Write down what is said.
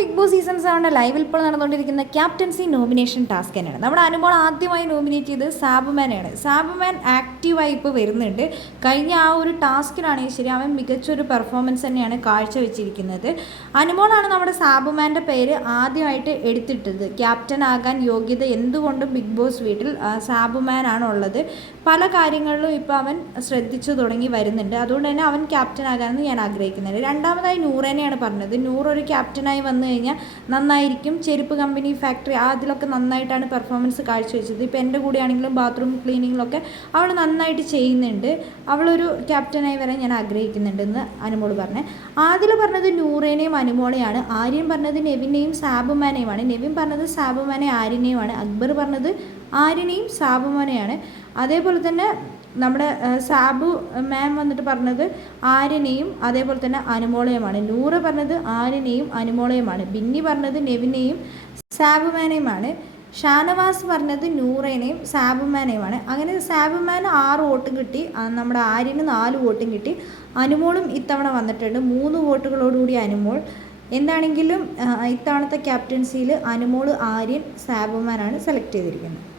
Big boss season സെവന്റെ ലൈവിൽ ഇപ്പോൾ നടന്നുകൊണ്ടിരിക്കുന്ന ക്യാപ്റ്റൻസി നോമിനേഷൻ ടാസ്ക് തന്നെയാണ്. നമ്മുടെ അനുമോൾ ആദ്യമായി നോമിനേറ്റ് ചെയ്ത് സാബുമാനെയാണ് സാബുമാൻ ആക്റ്റീവായി ഇപ്പോൾ വരുന്നുണ്ട്. കഴിഞ്ഞ ആ ഒരു ടാസ്കിനാണെങ്കിൽ ശരി അവൻ മികച്ചൊരു പെർഫോമൻസ് തന്നെയാണ് കാഴ്ചവെച്ചിരിക്കുന്നത്. അനുമോളാണ് നമ്മുടെ സാബുമാന്റെ പേര് ആദ്യമായിട്ട് എടുത്തിട്ടത്. ക്യാപ്റ്റൻ ആകാൻ യോഗ്യത എന്തുകൊണ്ടും ബിഗ് ബോസ് വീട്ടിൽ സാബുമാനാണ് ഉള്ളത്. പല കാര്യങ്ങളിലും ഇപ്പോൾ അവൻ ശ്രദ്ധിച്ചു തുടങ്ങി വരുന്നുണ്ട്. അതുകൊണ്ട് തന്നെ അവൻ ക്യാപ്റ്റൻ ആകാമെന്ന് ഞാൻ ആഗ്രഹിക്കുന്നുണ്ട്. രണ്ടാമതായി നൂറേനെയാണ് പറഞ്ഞത്. നൂറ് ഒരു ക്യാപ്റ്റനായി വന്നു കഴിഞ്ഞാൽ നന്നായിരിക്കും. ചെരുപ്പ് കമ്പനി ഫാക്ടറി അതിലൊക്കെ നന്നായിട്ടാണ് പെർഫോമൻസ് കാഴ്ചവെച്ചത്. ഇപ്പോൾ എന്റെ കൂടെയാണെങ്കിലും ബാത്റൂം ക്ലീനിങ്ങിലൊക്കെ അവൾ നന്നായിട്ട് ചെയ്യുന്നുണ്ട്. അവളൊരു ക്യാപ്റ്റനായി വരാൻ ഞാൻ ആഗ്രഹിക്കുന്നുണ്ടെന്ന് അനുമോൾ പറഞ്ഞത് ആദിൽ പറഞ്ഞത് നൂറേനെയും അനുമോളെയാണ്. ആര്യൻ പറഞ്ഞത് നെവിനെയും സാബുമാനെയുമാണ്. നെവിൻ പറഞ്ഞത് സാബുമാനെ ആര്യനെയുമാണ്. അക്ബർ പറഞ്ഞത് ആര്യനെയും സാബുമോനെയാണ്. അതേപോലെ തന്നെ നമ്മുടെ സാബു മാം വന്നിട്ട് പറഞ്ഞത് ആര്യനെയും അതേപോലെ തന്നെ അനുമോളയുമാണ്. നൂറ് പറഞ്ഞത് ആര്യനെയും അനുമോളയുമാണ്. ബിന്നി പറഞ്ഞത് നെവിനെയും സാബുമാനെയുമാണ്. ഷാനവാസ് പറഞ്ഞത് നൂറേനെയും സാബുമാനെയുമാണ്. അങ്ങനെ സാബുമാൻ ആറ് വോട്ടും കിട്ടി. നമ്മുടെ ആര്യന് നാല് വോട്ടും കിട്ടി. അനുമോളും ഇത്തവണ വന്നിട്ടുണ്ട്. മൂന്ന് വോട്ടുകളോടുകൂടി അനുമോൾ. എന്താണെങ്കിലും ഇത്തവണത്തെ ക്യാപ്റ്റൻസിയിൽ അനുമോൾ ആര്യൻ സാബുമാനാണ് സെലക്ട് ചെയ്തിരിക്കുന്നത്.